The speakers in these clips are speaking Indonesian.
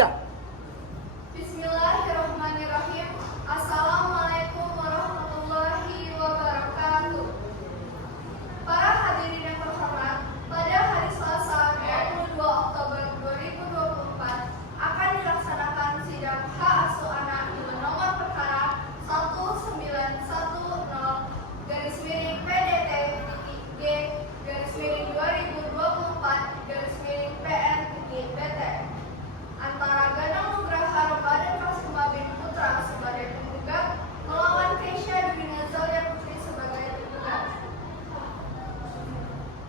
3. Bismillahirrahmanirrahim. Assalamualaikum warahmatullahi wabarakatuh. Para hadirin yang terhormat, pada hari Selasa 22 Oktober 2024 akan dilaksanakan sidang hak asuh anak dengan nomor perkara 19.PDT-G/2024/PN-BT antara Ganang Nugraha Ramadan Kasuma bin Putra sebagai penggugat melawan Keisha Dwi Nazalia Putri sebagai tergugat.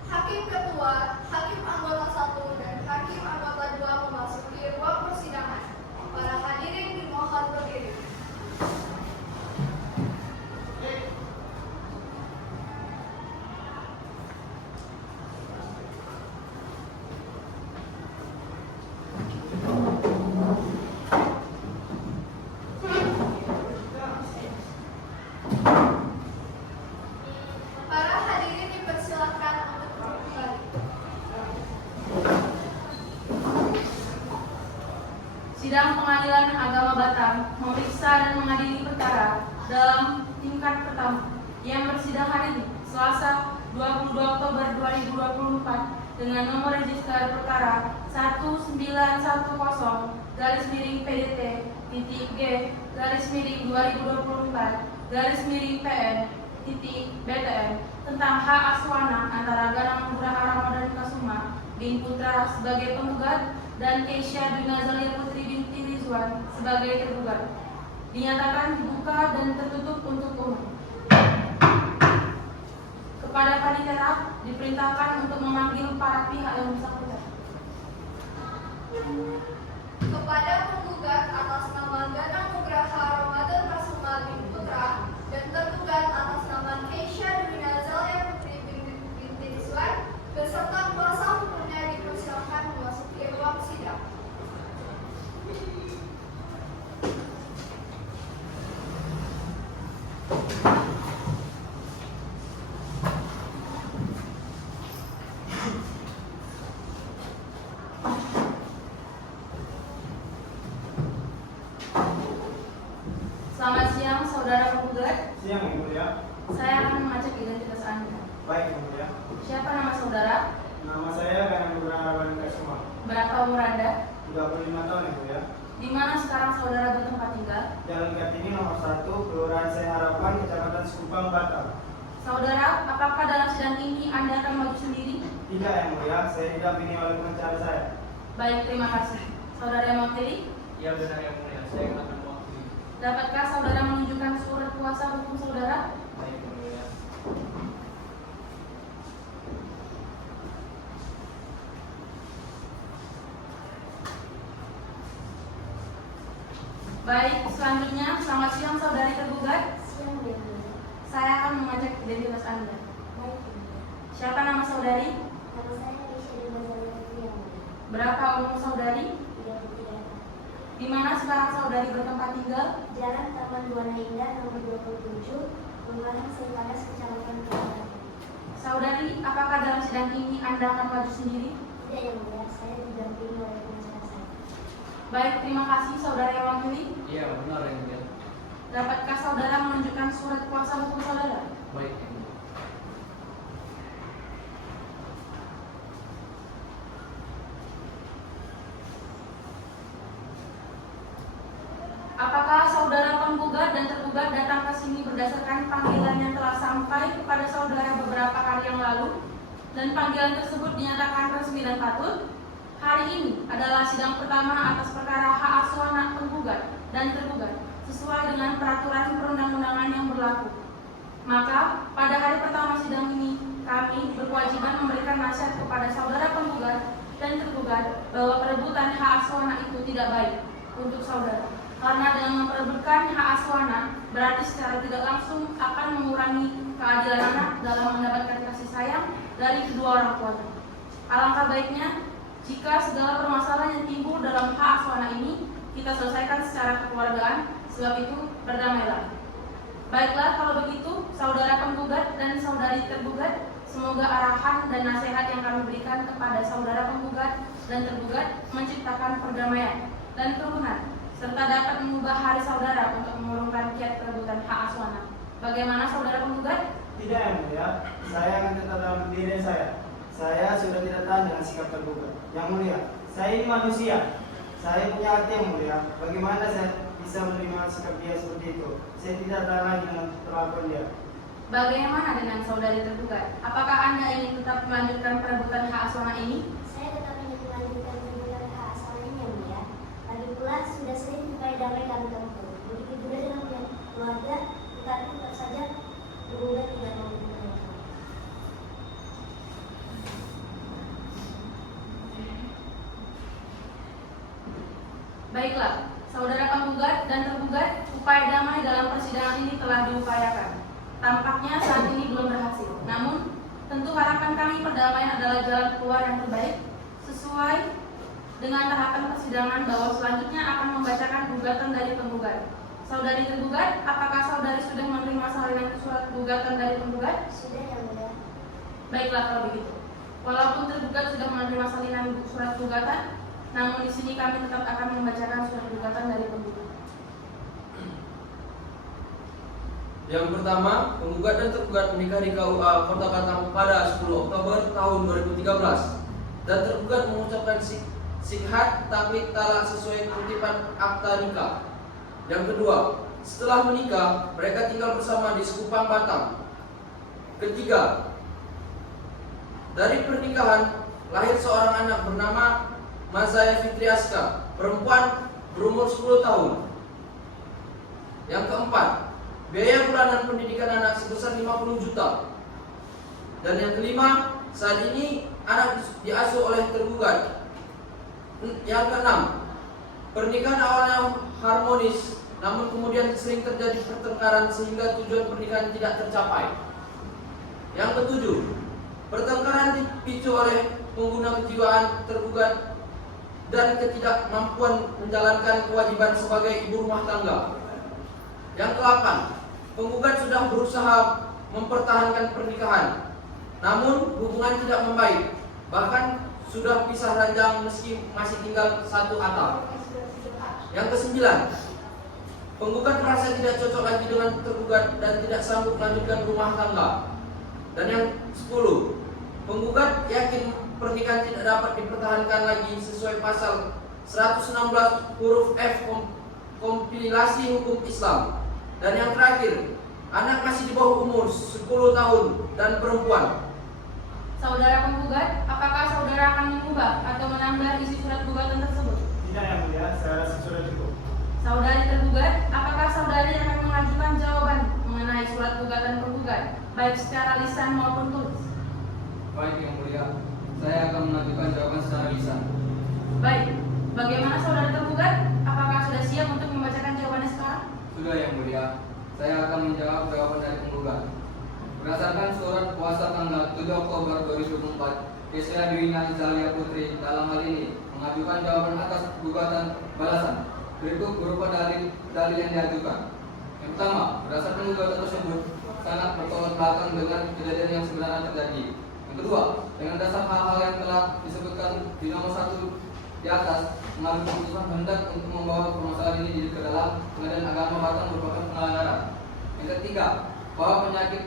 Hakim Ketua, Hakim Anggota 1 dan Hakim Anggota 2 memasuki ruang persidangan. Para hadirin dimohon berdiri. Para hadirin dipersilakan untuk kembali. Sidang Pengadilan Agama Batam memeriksa dan mengadili perkara dalam tingkat pertama yang bersidang hari ini, Selasa 22 Oktober 2024 dengan nomor register perkara 1910-PDT-G/2024/PN-BTN tentang hak asuh anak antara Ganang Nugraha Ramadan Kasuma bin Putra sebagai penggugat dan Keisha Dwi Nazalia Putri binti Rizwan sebagai tergugat dinyatakan dibuka dan tertutup untuk umum. Kepada panitia diperintahkan untuk memanggil para pihak yang bersangkutan. Kepada penggugat atas nama Ganang Nugraha Ramadan Kasuma bin Putra dan tergugat atas nama Keisha Dwi Nazalia Putri binti Rizwan beserta kuasa hukumnya dipersilakan memasuki ruang sidang. Selamat siang, saudara penggugat. Siang, Yang Mulia. Saya akan mengecek identitas Anda. Baik, Yang Mulia. Siapa nama saudara? Nama saya Ganang Nugraha Ramadan Kasuma. Berapa umur Anda? 35 tahun, Yang Mulia. Di mana sekarang saudara bertempat tinggal? Jalan Kartini nomor 1, Kelurahan Saya Harapan, Kecamatan Sekupang, Batam. Saudara, apakah dalam sidang ini Anda akan maju sendiri? Tidak, Yang Mulia. Saya didampingi oleh pengacara saya. Baik, terima kasih. Saudara yang mewakili, Iya benar yang mulia, saya akan mewakili. dapatkah saudara menunjukkan surat kuasa hukum saudara? Baik yang mulia. Baik, selanjutnya, selamat siang saudari tergugat. Siang, Bu. Saya akan mengecek identitas Anda. Baik, Bu. Siapa nama saudari? Nama saya Keisha Dwi Nazalia Putri, yang mulia. Berapa umur saudari? 33 tahun. Di mana sekarang saudari bertempat tinggal? Jalan Taman Buana Indah nomor 27, Kelurahan Sempadas, Kecamatan Kelurahan. Saudari, apakah dalam sidang ini Anda akan maju sendiri? Tidak, yang mulia. Saya didampingi oleh pengacara saya. Baik, terima kasih saudara yang mewakili. Iya benar yang mulia. Dapatkah saudara menunjukkan surat kuasa hukum saudara? Baik yang mulia. Apakah saudara penggugat dan tergugat datang ke sini berdasarkan panggilan yang telah sampai kepada saudara beberapa hari yang lalu dan panggilan tersebut dinyatakan resmi dan patut? Hari ini adalah sidang pertama atas perkara hak asuh anak penggugat dan tergugat sesuai dengan peraturan perundang-undangan yang berlaku. Maka pada hari pertama sidang ini kami berkewajiban memberikan nasihat kepada saudara penggugat dan tergugat bahwa perebutan hak asuh anak itu tidak baik untuk saudara. Karena dengan memperebutkan hak asuh anak berarti secara tidak langsung akan mengurangi keadilan anak dalam mendapatkan kasih sayang dari kedua orang tuanya. Alangkah baiknya jika segala permasalahan yang timbul dalam hak asuh anak ini kita selesaikan secara kekeluargaan, sebab itu berdamailah. Baiklah, kalau begitu saudara penggugat dan saudari tergugat, semoga arahan dan nasihat yang kami berikan kepada saudara penggugat dan tergugat menciptakan perdamaian dan kerukunan, serta dapat mengubah hari saudara untuk mengurungkan kiat perebutan hak asuh anak. Bagaimana saudara penggugat? Tidak yang mulia, saya akan tetap dalam pendirian saya. Saya sudah tidak tahan dengan sikap tergugat. Yang mulia, saya ini manusia. Saya punya hati yang mulia. Bagaimana saya bisa menerima sikap dia seperti itu? Saya tidak tahan lagi dengan perlakuan dia. Bagaimana dengan saudari tergugat? Apakah Anda ingin tetap melanjutkan perebutan hak asuh anak ini? Saya tetap ingin melanjutkan perebutan hak asuh anak ini yang mulia. Lagi pula sudah sering upaya damai kami tempuh. Begitu juga dengan pihak keluarga, tetapi tetap saja tergugat tidak mau menerima. Baiklah, saudara penggugat dan tergugat, upaya damai dalam persidangan ini telah diupayakan. Tampaknya saat ini belum berhasil. Namun, tentu harapan kami perdamaian adalah jalan keluar yang terbaik sesuai dengan tahapan persidangan bahwa selanjutnya akan membacakan gugatan dari penggugat. Saudari tergugat, apakah saudari sudah menerima salinan surat gugatan dari penggugat? Sudah yang mulia. Baiklah kalau begitu. Walaupun tergugat sudah menerima salinan surat gugatan, namun di sini kami tetap akan membacakan surat gugatan dari penggugat. Yang pertama, penggugat dan tergugat menikah di KUA Kota Batam pada 10 Oktober tahun 2013 dan tergugat mengucapkan sikhat tapi talak sesuai kutipan akta nikah. Yang kedua, setelah menikah, mereka tinggal bersama di Sekupang Batam. Ketiga, dari pernikahan lahir seorang anak bernama Mazaya Fitri Aska, perempuan berumur 10 tahun. Yang keempat, biaya bulanan pendidikan anak sebesar 50 juta. Dan yang kelima, saat ini anak diasuh oleh tergugat. Yang keenam, pernikahan awalnya harmonis, namun kemudian sering terjadi pertengkaran sehingga tujuan pernikahan tidak tercapai. Yang ketujuh, pertengkaran dipicu oleh pengguna kejiwaan tergugat dan ketidakmampuan menjalankan kewajiban sebagai ibu rumah tangga. Yang ke-8, penggugat sudah berusaha mempertahankan pernikahan, namun hubungan tidak membaik, bahkan sudah pisah ranjang meski masih tinggal satu atap. Yang ke-9, penggugat merasa tidak cocok lagi dengan tergugat dan tidak sanggup melanjutkan rumah tangga. Dan yang 10, penggugat yakin pernikahan tidak dapat dipertahankan lagi sesuai pasal 116 huruf F kompilasi hukum Islam. Dan yang terakhir, anak masih di bawah umur 10 tahun dan perempuan. Saudara penggugat, apakah saudara akan mengubah atau menambah isi surat gugatan tersebut? Tidak yang mulia, saya rasa sudah cukup. Saudari tergugat, apakah saudari akan mengajukan jawaban mengenai surat gugatan penggugat, baik secara lisan maupun tulis? Baik yang mulia, saya akan mengajukan jawaban secara lisan. Baik, bagaimana saudara tergugat? Apakah sudah siap untuk membacakan jawabannya sekarang? Sudah yang mulia, saya akan menjawab jawaban dari penggugat. Berdasarkan surat kuasa tanggal 7 Oktober 2004, Kesya Dwina Izalia Putri dalam hal ini mengajukan jawaban atas gugatan balasan. Berikut berupa dalil yang diajukan. Yang pertama, berdasarkan gugatan tersebut sangat bertolak belakang dengan kejadian yang sebenarnya terjadi. Yang kedua, dengan dasar hal-hal yang telah disebutkan di nomor 1 di atas, mengambil keputusan hendak untuk membawa permasalahan ini ke dalam Pengadilan Agama Batam merupakan pelanggaran. Yang ketiga, bahwa penyakit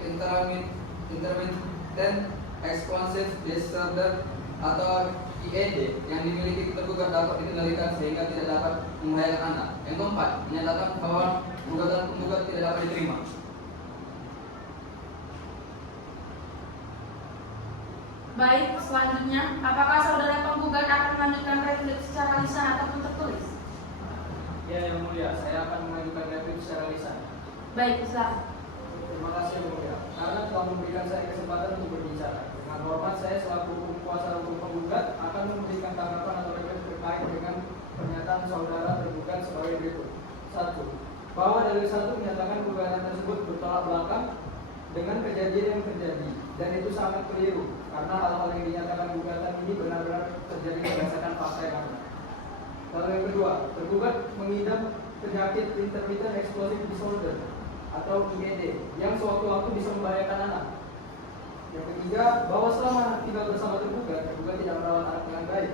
intermittent expansive disorder atau IED yang dimiliki tergugat dapat dikendalikan sehingga tidak dapat membahayakan anak. Yang keempat, menyatakan bahwa gugatan penggugat tidak dapat diterima. Baik, selanjutnya, apakah saudara penggugat akan melanjutkan replik secara lisan ataupun tertulis? Ya yang mulia, saya akan mengajukan replik secara lisan. Baik, silakan. Terima kasih yang mulia, karena telah memberikan saya kesempatan untuk berbicara. Dengan hormat, saya selaku kuasa hukum penggugat akan memberikan tanggapan atau replik terkait dengan pernyataan saudara tergugat sebagai berikut. 1. Bahwa dalil 1 menyatakan gugatan tersebut bertolak belakang dengan kejadian yang terjadi, dan itu sangat keliru karena hal-hal yang dinyatakan gugatan ini benar-benar terjadi berdasarkan fakta yang ada. Lalu yang kedua, tergugat mengidap penyakit intermittent explosive disorder atau IED yang sewaktu-waktu bisa membahayakan anak. Yang ketiga, bahwa selama anak tinggal bersama tergugat tidak merawat anak dengan baik.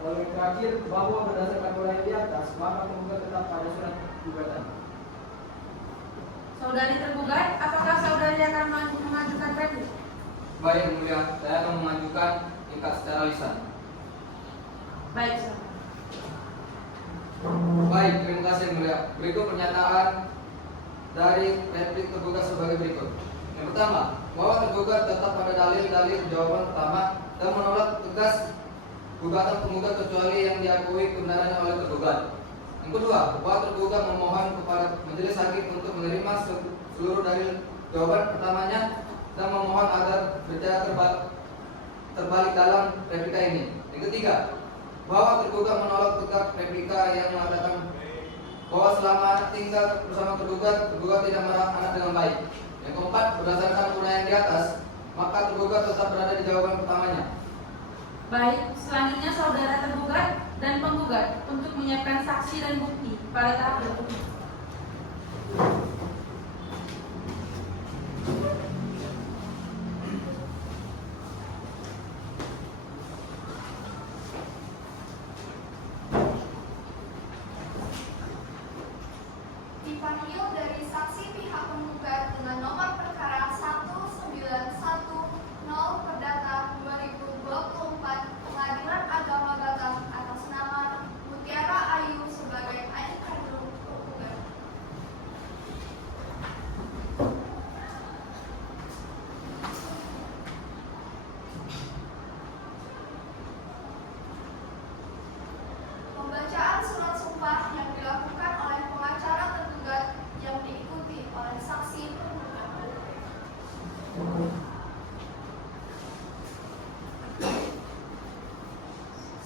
Lalu yang terakhir, bahwa berdasarkan uraian di atas, maka penggugat tetap pada surat gugatan. Saudari tergugat, apakah saudari akan mengajukan replik? Baik, Yang Mulia, saya akan mengajukan tingkat secara lisan. Baik, saudara. Baik, terima kasih Yang Mulia. Berikut pernyataan dari replik tergugat sebagai berikut. Yang pertama, bahwa tergugat tetap pada dalil-dalil jawaban pertama dan menolak tegas gugatan penggugat kecuali yang diakui kebenarannya oleh tergugat. Yang kedua, bahwa tergugat memohon kepada majelis hakim untuk menerima seluruh dalil jawaban pertamanya dan memohon agar berjaya terbalik dalam replika ini. Yang ketiga, bahwa tergugat menolak tegak replika yang mengatakan bahwa selama anak tinggal bersama tergugat tidak merawat anak dengan baik. Yang keempat, berdasarkan uraian di atas, maka tergugat tetap berada di jawaban pertamanya. Baik, selanjutnya saudara tergugat dan penggugat untuk menyiapkan saksi dan bukti pada tahap berikutnya. Dipanggil dari saksi pihak penggugat dengan nomor perkara 1910 Perdata 2024 Pengadilan Agama Batam atas nama Mutiara Ayu sebagai adik kandung penggugat. Pembacaan surat sumpah yang dilakukan oleh pengacara tergugat yang diikuti oleh saksi penggugat.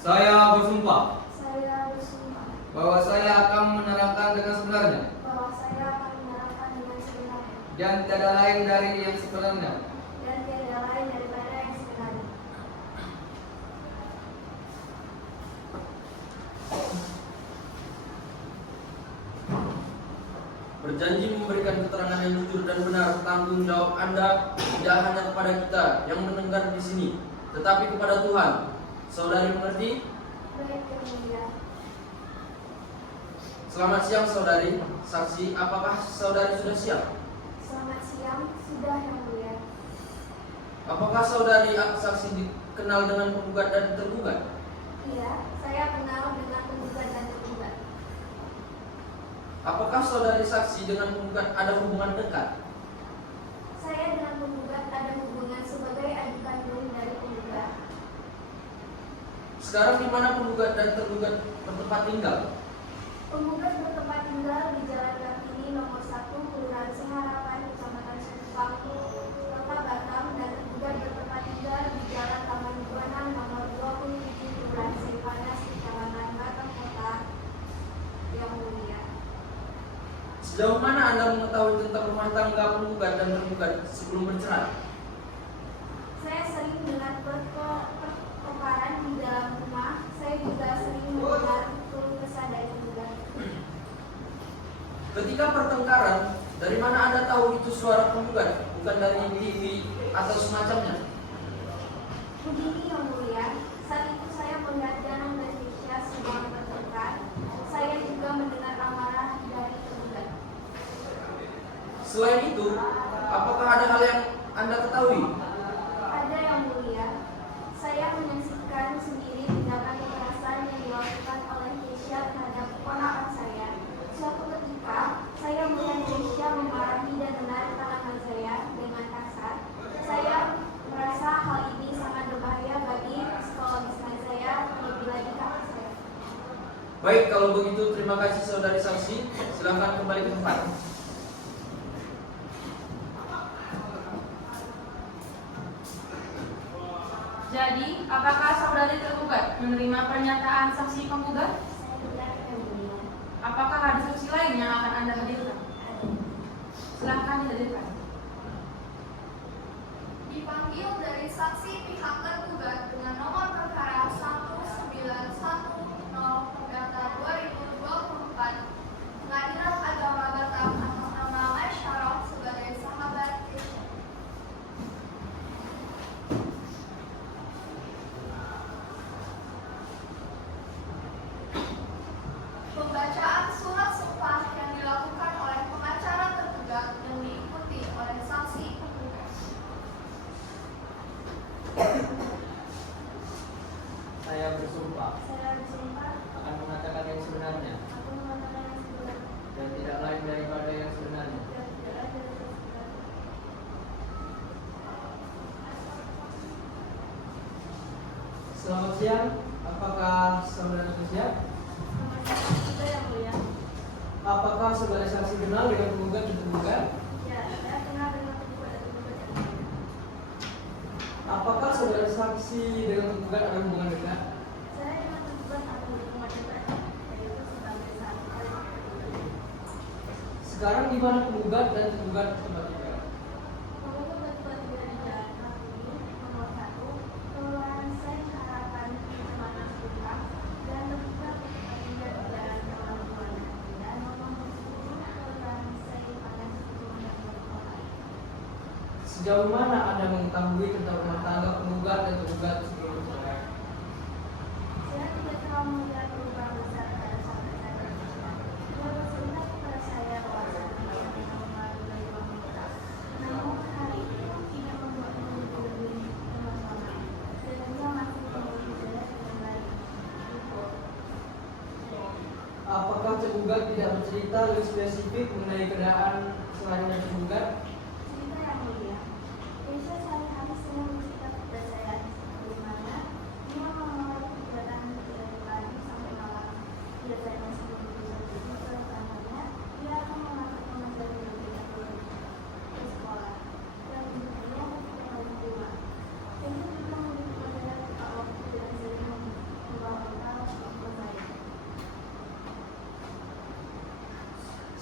Saya bersumpah Saya bersumpah bahwa saya akan menerangkan dengan sebenarnya bahwa saya akan menerangkan dengan sebenarnya dan tiada lain dari yang sebenarnya. dan tiada lain daripada yang sebenarnya. Berjanji memberikan keterangan yang jujur dan benar. Tanggung jawab Anda tidak hanya kepada kita yang mendengar di sini, tetapi kepada Tuhan. Saudari mengerti? Baik, Yang Mulia. Selamat siang saudari. Saksi, apakah saudari sudah siap? Selamat siang, sudah Yang Mulia. Apakah saudari saksi dikenal dengan penggugat dan tergugat? Iya, saya kenal dengan penggugat dan tergugat. Apakah saudari saksi dengan penggugat ada hubungan dekat? Saya dengan penggugat ada hubungan sebagai adik kandung dari penggugat. Sekarang di mana penggugat dan tergugat bertempat tinggal? Penggugat bertempat tinggal di Jalan Kartini nomor 1, Kelurahan Seharapan, Kecamatan Sekupang, Kota Batam, dan tergugat bertempat tinggal di Jalan Taman Buana nomor 27, Kelurahan Seipanas, Kecamatan Batam Kota. Yang Mulia. Sejauh mana Anda mengetahui tentang rumah tangga penggugat dan tergugat sebelum bercerai? Saya sering mendengar pertukaran di dalam rumah. Saya juga sering mendengar keluh kesah dari penggugat. Ketika pertengkaran, dari mana Anda tahu itu suara penggugat, bukan dari TV atau semacamnya? Begini Yang Mulia, saat itu saya melihat Danang dan Keisha sedang bertengkar. Saya juga mendengar amarah dari penggugat. Selain itu, apakah ada hal yang Anda ketahui? Ada Yang Mulia, saya menyaksikan sendiri tindakan kekerasan yang dilakukan oleh Keisha terhadap ponakan saya. Suatu ketika, saya melihat Keisha memarahi dan menarik tangan saya dengan kasar. Saya merasa hal ini sangat berbahaya bagi psikologis saya, terlebih lagi kakak saya. Baik, kalau begitu terima kasih saudari saksi. Silakan kembali ke tempat. Jadi, apakah saudari tergugat menerima pernyataan saksi penggugat? Saya benar Yang Mulia. Apakah ada saksi lain yang akan Anda hadirkan? Silahkan dihadirkan. Dipanggil dari saksi pihak tergugat dengan nomor perkara 1910 Perdata 2024 Pengadilan Agama Batam atas nama Masyarah sebagai sahabat Keisha. siang. Apakah saudara sudah siap? Sudah yang mulia. Apakah saudara saksi kenal dengan penggugat dan tergugat? Ya, saya kenal dengan penggugat dan tergugat yang mulia. Apakah saudara saksi dengan tergugat ada hubungan dekat? Saya dengan tergugat ada hubungan dekat, yaitu sebagai saksi paling dekat. Sekarang di mana penggugat dan tergugat tempat tinggal? Penggugat bertempat tinggal di Jalan Kartini, nomor 1, Kelurahan Seng Harapan, Kecamatan Puncak, dan tergugat bertempat tinggal di Jalan Taman Buana Indah, nomor 10, Kelurahan Seng Panas, Kecamatan Puncak. Sejauh mana Anda mengetahui tentang rumah tangga penggugat dan tergugat sebelum bercerai? Saya tidak terlalu melihat perubahan besar pada sampai saya bercerai. Dia bercerita kepada saya bahwa dia memang melalui wanita. Namun hari itu tidak membuatnya lebih emosional. Dan dia masih memiliki jelek dengan baik. Apakah tergugat tidak bercerita lebih spesifik mengenai keadaan selain yang tergugat? Cerita yang mulia. Keisha sehari-hari sering bercerita kepada saya bagaimana dia mengalami kegiatan dari pagi sampai malam. Biasanya sebelum tidur ke kamarnya, dia akan mengantarkan materi lebih dahulu ke sekolah. Dan kemudian ketika balik rumah. Keisha juga memiliki model ketika waktu dan sering membawa bekal untuk saya.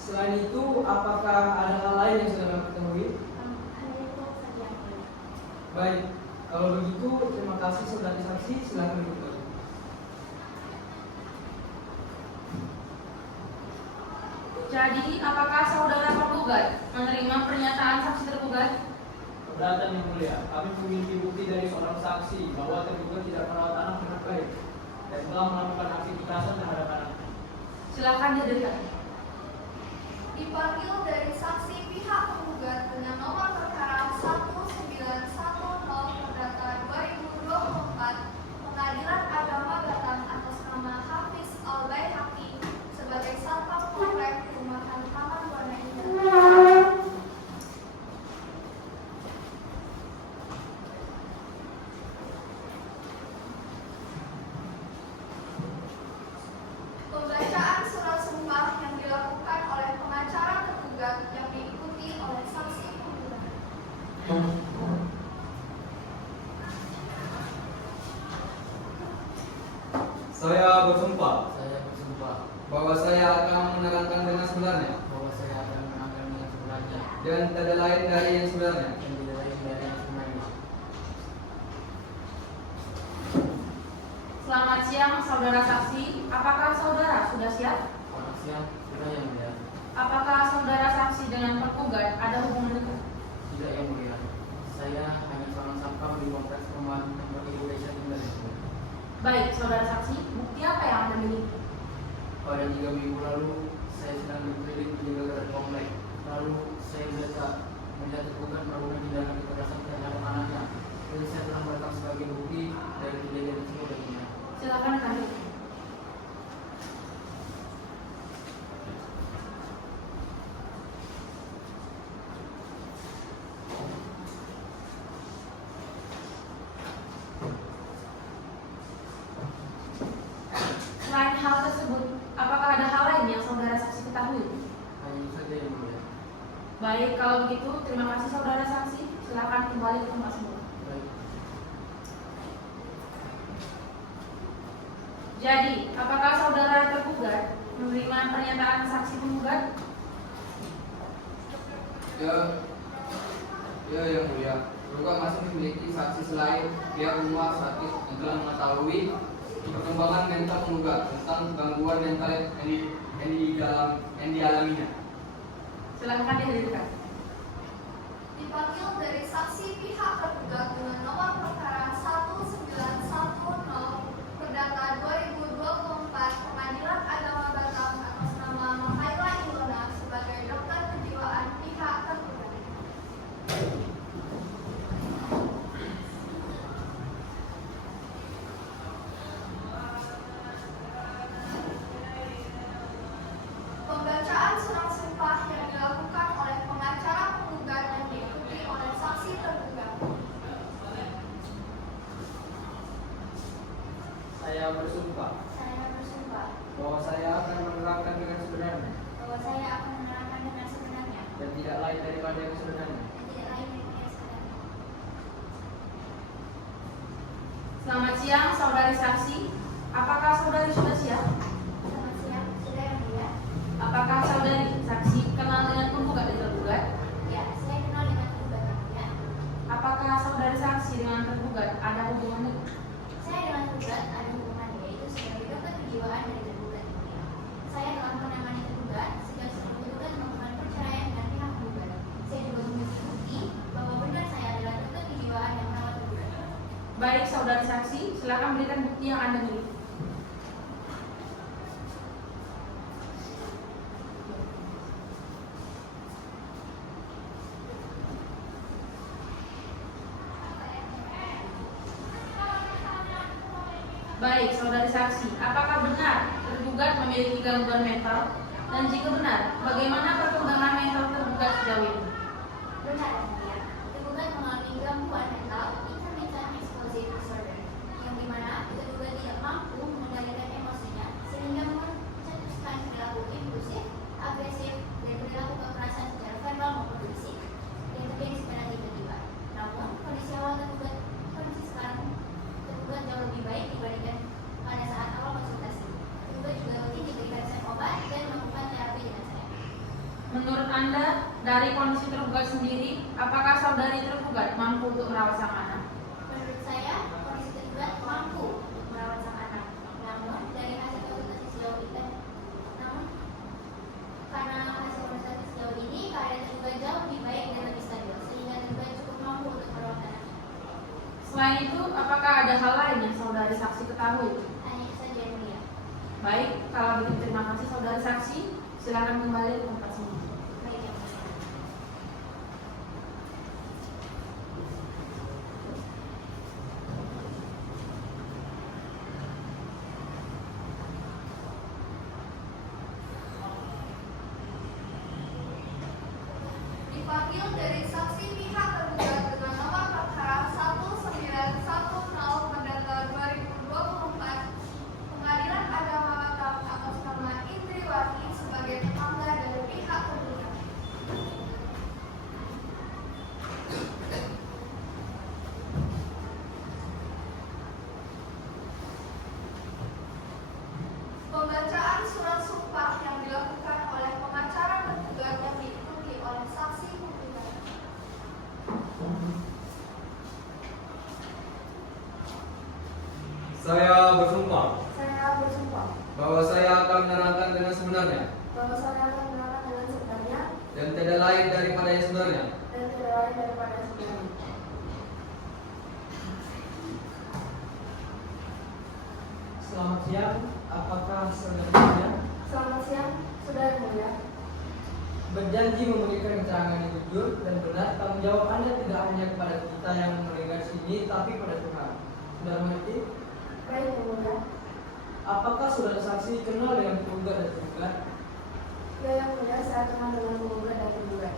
Selain itu, apakah ada hal lain yang saudara ketahui? Hanya itu saja yang mulia. Baik, kalau begitu terima kasih saudara saksi, silakan duduk. Jadi, apakah saudara penggugat menerima pernyataan saksi tergugat? Keberatan yang mulia, kami memiliki bukti dari seorang saksi bahwa tergugat tidak merawat anak dengan baik dan telah melakukan aksi kekerasan terhadap anak. Silakan dihadirkan. Dipanggil dari saksi pihak penggugat dengan nomor perkara 1910 Perdata 2024 Pengadilan Agama Batam atas nama Hafiz Al-Baihaqi sebagai Satpam Polrek Perumahan Taman Buana Indah. Pembacaan surat sumpah yang dilakukan oleh pengacara tergugat yang diikuti oleh saksi penggugat. Saya bersumpah Saya bersumpah bahwa saya akan menerangkan dengan sebenarnya bahwa saya akan menangkan dengan sebenarnya dan tidak lain dari yang sebenarnya. dan tidak lain dari yang sebenarnya. Selamat siang, saudara saksi. Apakah saudara sudah siap? Selamat siang, sudah yang mulia. Apakah saudara saksi dengan penggugat ada hubungan dekat? Tidak yang mulia. Saya hanya seorang satpam di kompleks perumahan tempat Ibu Keisha tinggal di sini. Baik, saudara saksi, bukti apa yang Anda miliki? Pada 3 minggu lalu, saya sedang berkeliling menjaga komplek. Lalu saya melihat tergugat melakukan tindakan kekerasan terhadap anaknya. Dan saya telah merekam sebagai bukti dari kejadian tersebut yang mulia. Silakan dilanjutkan. Selain hal tersebut, apakah ada hal lain yang saudara saksi ketahui? Hanya itu saja yang mulia. Baik, kalau begitu terima kasih saudara saksi. Silakan kembali ke tempat semula. Baik. Jadi, apakah saudara tergugat menerima pernyataan saksi penggugat? Ya yang mulia. Tergugat masih memiliki saksi selain pihak rumah sakit yang telah mengetahui perkembangan mental penggugat tentang gangguan mental yang dialaminya. Silakan dihadirkan. Dipanggil dari saksi pihak tergugat dengan nomor perkara 1910 Perdata 2024 Pengadilan Agama Batam atas nama Mahaila Ilona sebagai dokter kejiwaan pihak tergugat. Pembacaan surat sumpah yang dilakukan oleh pengacara penggugat yang diikuti oleh saksi tergugat. kepada yang sebenarnya. dan tidak lain daripada yang sebenarnya. Selamat siang, saudari saksi. Apakah saudari sudah siap? Selamat siang, sudah yang mulia. Apakah saudari saksi kenal dengan penggugat dan tergugat? Ya, saya kenal dengan tergugat yang mulia. Apakah saudari saksi dengan tergugat ada hubungannya? Saya dengan tergugat ada hubungan, yaitu sebagai dokter kejiwaan dari tergugat yang mulia. Saya telah menangani tergugat sejak sebelum tergugat melakukan perceraian dengan pihak tergugat. Saya juga memiliki bukti bahwa benar saya adalah dokter kejiwaan yang merawat tergugat. Baik, saudari saksi, silakan berikan bukti yang Anda miliki. Baik, saudari saksi, apakah benar tergugat memiliki gangguan mental? Dan jika benar, bagaimana perkembangan mental tergugat sejauh ini? Benar yang mulia, tergugat mengalami gangguan mental intermittent explosive disorder, yang dimana tergugat tidak mampu mengendalikan emosinya sehingga mencetuskan perilaku impulsif, agresif, dan perilaku kekerasan secara verbal maupun fisik yang terjadi secara tiba-tiba. Namun, kondisi sekarang tergugat jauh lebih baik dibandingkan pada saat awal konsultasi. Tergugat juga rutin diberikan resep obat dan melakukan terapi dengan saya. Menurut Anda, dari kondisi tergugat sendiri, apakah saudari tergugat mampu untuk merawat sang anak? Menurut saya, kondisi tergugat mampu untuk merawat sang anak. Namun, dari hasil konsultasi sejauh ini, karena hasil konsultasi sejauh ini, keadaan tergugat jauh lebih baik dan lebih stabil, sehingga tergugat cukup mampu untuk merawat anak. Selain itu, apakah ada hal lain yang saudari saksi ketahui? Hanya itu saja yang mulia. Baik, kalau begitu terima kasih saudari saksi. Silakan kembali ke tempat semua. Baik yang mulia. Dipanggil dari saksi pihak tergugat dengan nomor perkara 1910 pada tahun 2024, Pengadilan Agama Batam atas nama Indriwati sebagai tetangga dari pihak tergugat. Pembacaan surat sumpah yang dilakukan oleh pengacara tergugat yang diikuti oleh saksi penggugat. Saya bersumpah Saya bersumpah bahwa saya akan menerangkan dengan sebenarnya bahwa saya akan menerangkan dengan sebenarnya dan tidak lain daripada yang sebenarnya. dan tidak lain daripada sebenarnya. Selamat siang, apakah saudaranya Selamat siang, saudara yang mulia. berjanji memberikan keterangan yang jujur dan benar? Tanggung jawab Anda tidak hanya kepada kita yang mendengar sini, tapi pada Tuhan. Saudara mengerti? Baik yang mulia. Apakah saudara saksi kenal dengan penggugat dan tergugat? Ya yang mulia, saya kenal dengan penggugat dan tergugat.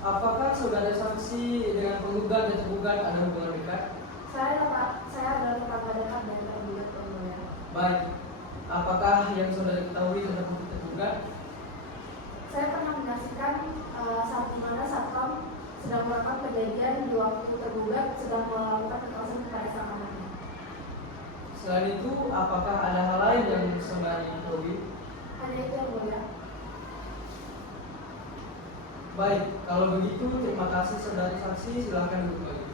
Apakah saudara saksi dengan penggugat dan tergugat ada hubungan dekat? Saya adalah tetangga dekat dari tergugat yang mulia. Baik. Apakah yang saudara ketahui tentang tergugat? Saya pernah menyaksikan saat dimana satpam sedang melakukan kejadian di waktu tergugat sedang melakukan kekerasan kepada sang anaknya. Selain itu, apakah ada hal lain yang saudara ketahui? Hanya itu yang mulia. Baik, kalau begitu terima kasih saudari saksi, silahkan duduk lagi.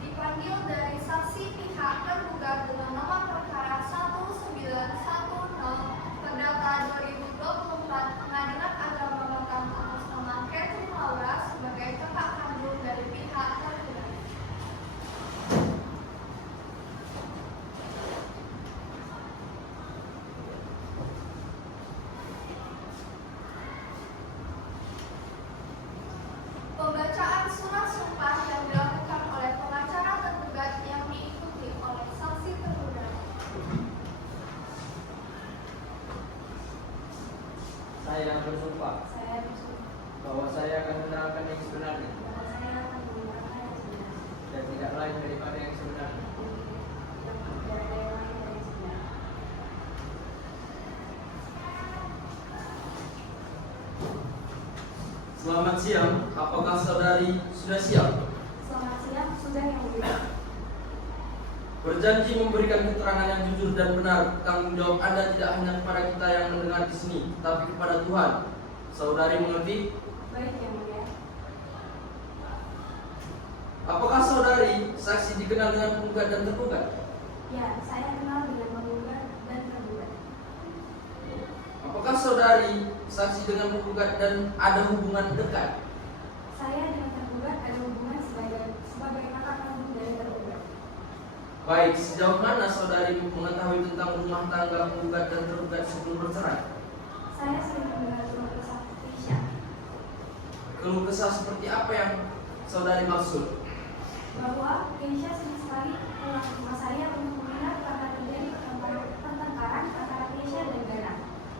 Dipanggil dari saksi pihak tergugat dengan nomor perkara 1910 perdata 2024, Pengadilan Agama Batam atas nama Catherine Laura sebagai kakak kandung dari pihak tergugat. Pembacaan surat sumpah yang dilakukan oleh pengacara tergugat yang diikuti oleh saksi tergugat. Saya bersumpah Saya bersumpah bahwa saya akan menerangkan yang sebenarnya bahwa saya akan menggunakan dan tidak lain daripada yang sebenarnya. Selamat siang, apakah saudari sudah siap? Selamat siang, sudah yang mulia. Berjanji memberikan keterangan yang jujur dan benar. Tanggung jawab Anda tidak hanya kepada kita yang mendengar di sini, tapi kepada Tuhan. Saudari mengerti? Baik yang mulia. Apakah saudari saksi dikenal dengan penggugat dan tergugat? Ya, saya kenal dengan penggugat dan tergugat. Apakah saudari saksi dengan penggugat dan ada hubungan dekat? Saya dengan tergugat ada hubungan sebagai kakak kandung dari tergugat. Baik, sejauh mana saudari mengetahui tentang rumah tangga penggugat dan tergugat sebelum bercerai? Saya sering mendengar keluh kesah Keisha Keluh kesah seperti apa yang saudari maksud? bahwa Keisha sering sekali pulang ke rumah saya untuk menginap karena terjadi pertengkaran antara Keisha dan Gana.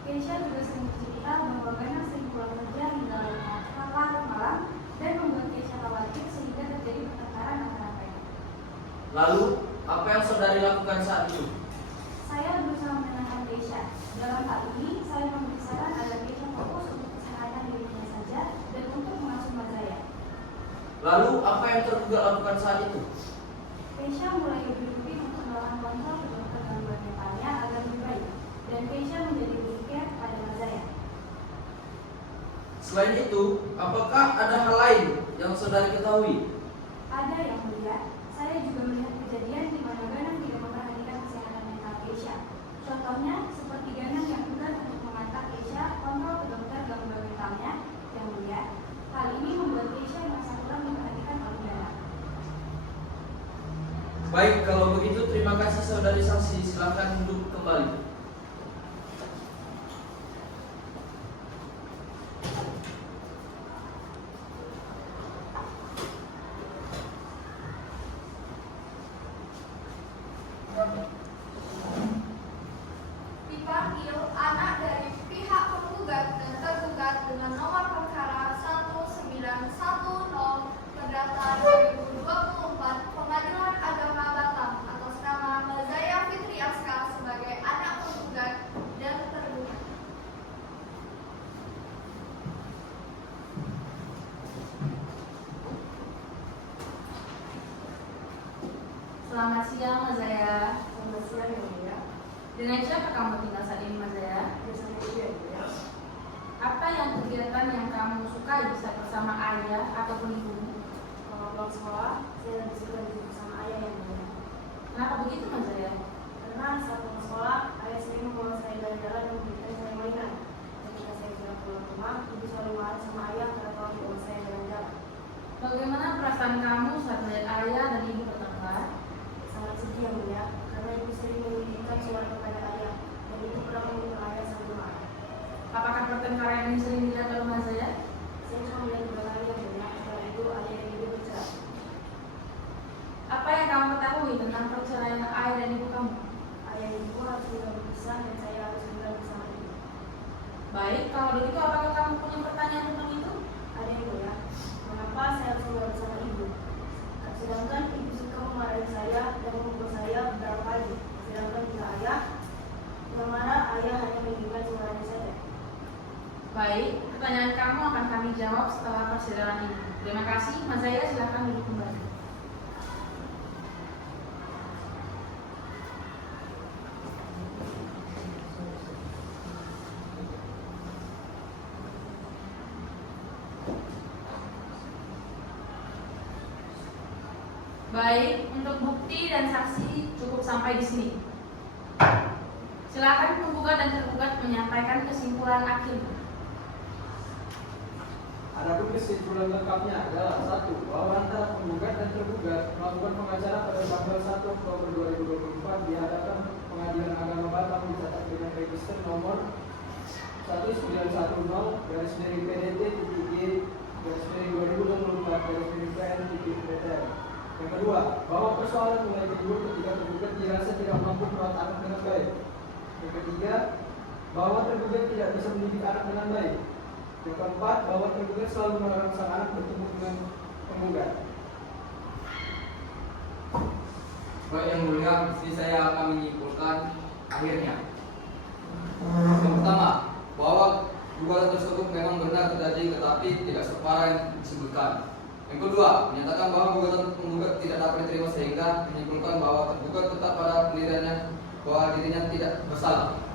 Keisha juga sering bercerita bahwa Gana sering pulang kerja hingga larut malam dan membuat Keisha khawatir sehingga terjadi pertengkaran antara mereka. Lalu, apa yang saudari lakukan saat itu? Saya berusaha menenangkan Keisha. Dalam hal ini, saya memberi saran agar Keisha fokus untuk kesehatan dirinya saja dan untuk mengasuh Mazaya. Lalu, apa yang tergugat lakukan saat itu? Keisha mulai lebih untuk melakukan kontrol ke dokter gangguan mentalnya agar lebih baik, dan Keisha menjadi lebih care pada Mazaya. Selain itu, apakah ada hal lain yang saudari ketahui? Ada yang mulia, saya juga melihat kejadian di mana Ganang tidak memperhatikan kesehatan mental Keisha. Contohnya, seperti Ganang yang enggan untuk mengantar Keisha kontrol ke dokter gangguan mentalnya, yang mulia. Hal ini membuat Keisha merasa kurang diperhatikan oleh Ganang. Baik, kalau begitu terima kasih saudari saksi. Silakan duduk kembali. Dipanggil anak dari pihak penggugat dan tergugat dengan nomor perkara 1910 terdaftar 2024 Pengadilan Agama Batam atas nama Mazaya Fitri Aska sebagai anak penggugat dan tergugat. Selamat siang, Mazaya. Selamat siang yang mulia. Dengan siapa kamu tinggal saat ini, Mazaya? Bersama ibu yang mulia. Apa yang kegiatan yang kamu sukai saat bersama ayah ataupun ibumu? Kalau pulang sekolah, saya lebih suka duduk bersama ayah yang mulia. Kenapa begitu, Mazaya? Karena saat pulang sekolah, ayah sering membawa saya jalan-jalan dan memberikan saya mainan. Ketika saya sudah pulang rumah, ibu selalu marah sama ayah karena telah membawa saya jalan-jalan. Bagaimana perasaan kamu saat melihat ayah dan ibu bertengkar? Sangat sedih yang mulia, karena ibu sering mengirimkan suara kepada ayah, dan itu pernah membuat ayah sampai marah. Apakah pertengkaran ini sering dilihat oleh Mazaya? Saya cuma melihat dua kali yang mulia, setelah itu ayah dan ibu bercerai. Apa yang kamu ketahui tentang perceraian ayah dan ibu kamu? Ayah dan ibu harus tinggal berpisah dan saya harus tinggal bersama ibu. Baik, kalau begitu apakah kamu punya pertanyaan tentang itu? Ada yang mulia, mengapa saya harus tinggal bersama ibu? Sedangkan ibu suka memarahi saya dan memukul saya beberapa kali. Sedangkan jika ayah yang marah, ayah hanya mengirimkan suaranya saja. Baik, pertanyaan kamu akan kami jawab setelah persidangan ini. Terima kasih, Mazaya, silakan duduk kembali. Baik, untuk bukti dan saksi cukup sampai di sini. Silakan penggugat dan tergugat menyampaikan kesimpulan akhir. Adapun kesimpulan lengkapnya adalah 1. Bahwa antara penggugat dan tergugat melakukan pengacara pada tanggal 1 Oktober 2024 di hadapan Pengadilan Agama Batam dicatat dengan register nomor 1941-PDT-G-2024-PN-PTR. Yang kedua, bahwa persoalan mulai timbul ketika tergugat dirasa tidak mampu merawat anak dengan baik. Yang ketiga, bahwa tergugat tidak bisa mendidik anak dengan baik. Yang keempat, bahwa tergugat selalu melarang sang anak bertemu dengan penggugat. Baik yang mulia, di sini saya akan menyimpulkan akhirnya. Yang pertama, bahwa gugatan tersebut memang benar terjadi tetapi tidak separah yang disebutkan. Yang kedua, menyatakan bahwa gugatan penggugat tidak dapat diterima sehingga menyimpulkan bahwa tergugat tetap pada pendiriannya bahwa dirinya tidak bersalah.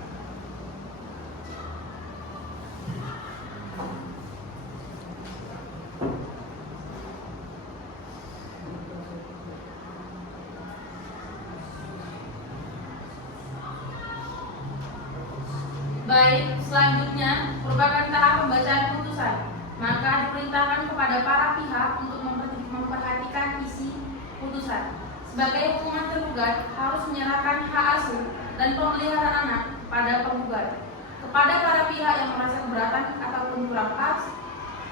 Baik, selanjutnya merupakan tahap pembacaan putusan. Maka diperintahkan kepada para pihak untuk memperhatikan isi putusan. Sebagai hukuman tergugat harus menyerahkan hak asuh dan pemeliharaan anak pada penggugat. Kepada para pihak yang merasa keberatan ataupun kurang pas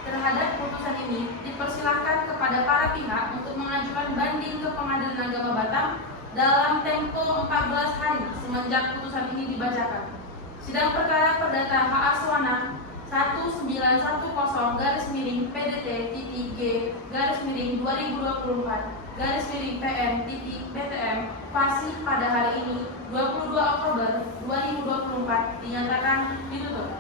terhadap putusan ini, dipersilahkan kepada para pihak untuk mengajukan banding ke Pengadilan Agama Batam dalam tempo 14 hari semenjak putusan ini dibacakan. Sidang perkara perdata hak asuh anak 1901-G-2024-PN-PTM Fasih pada hari ini 22 Oktober 2024 dinyatakan ditutup.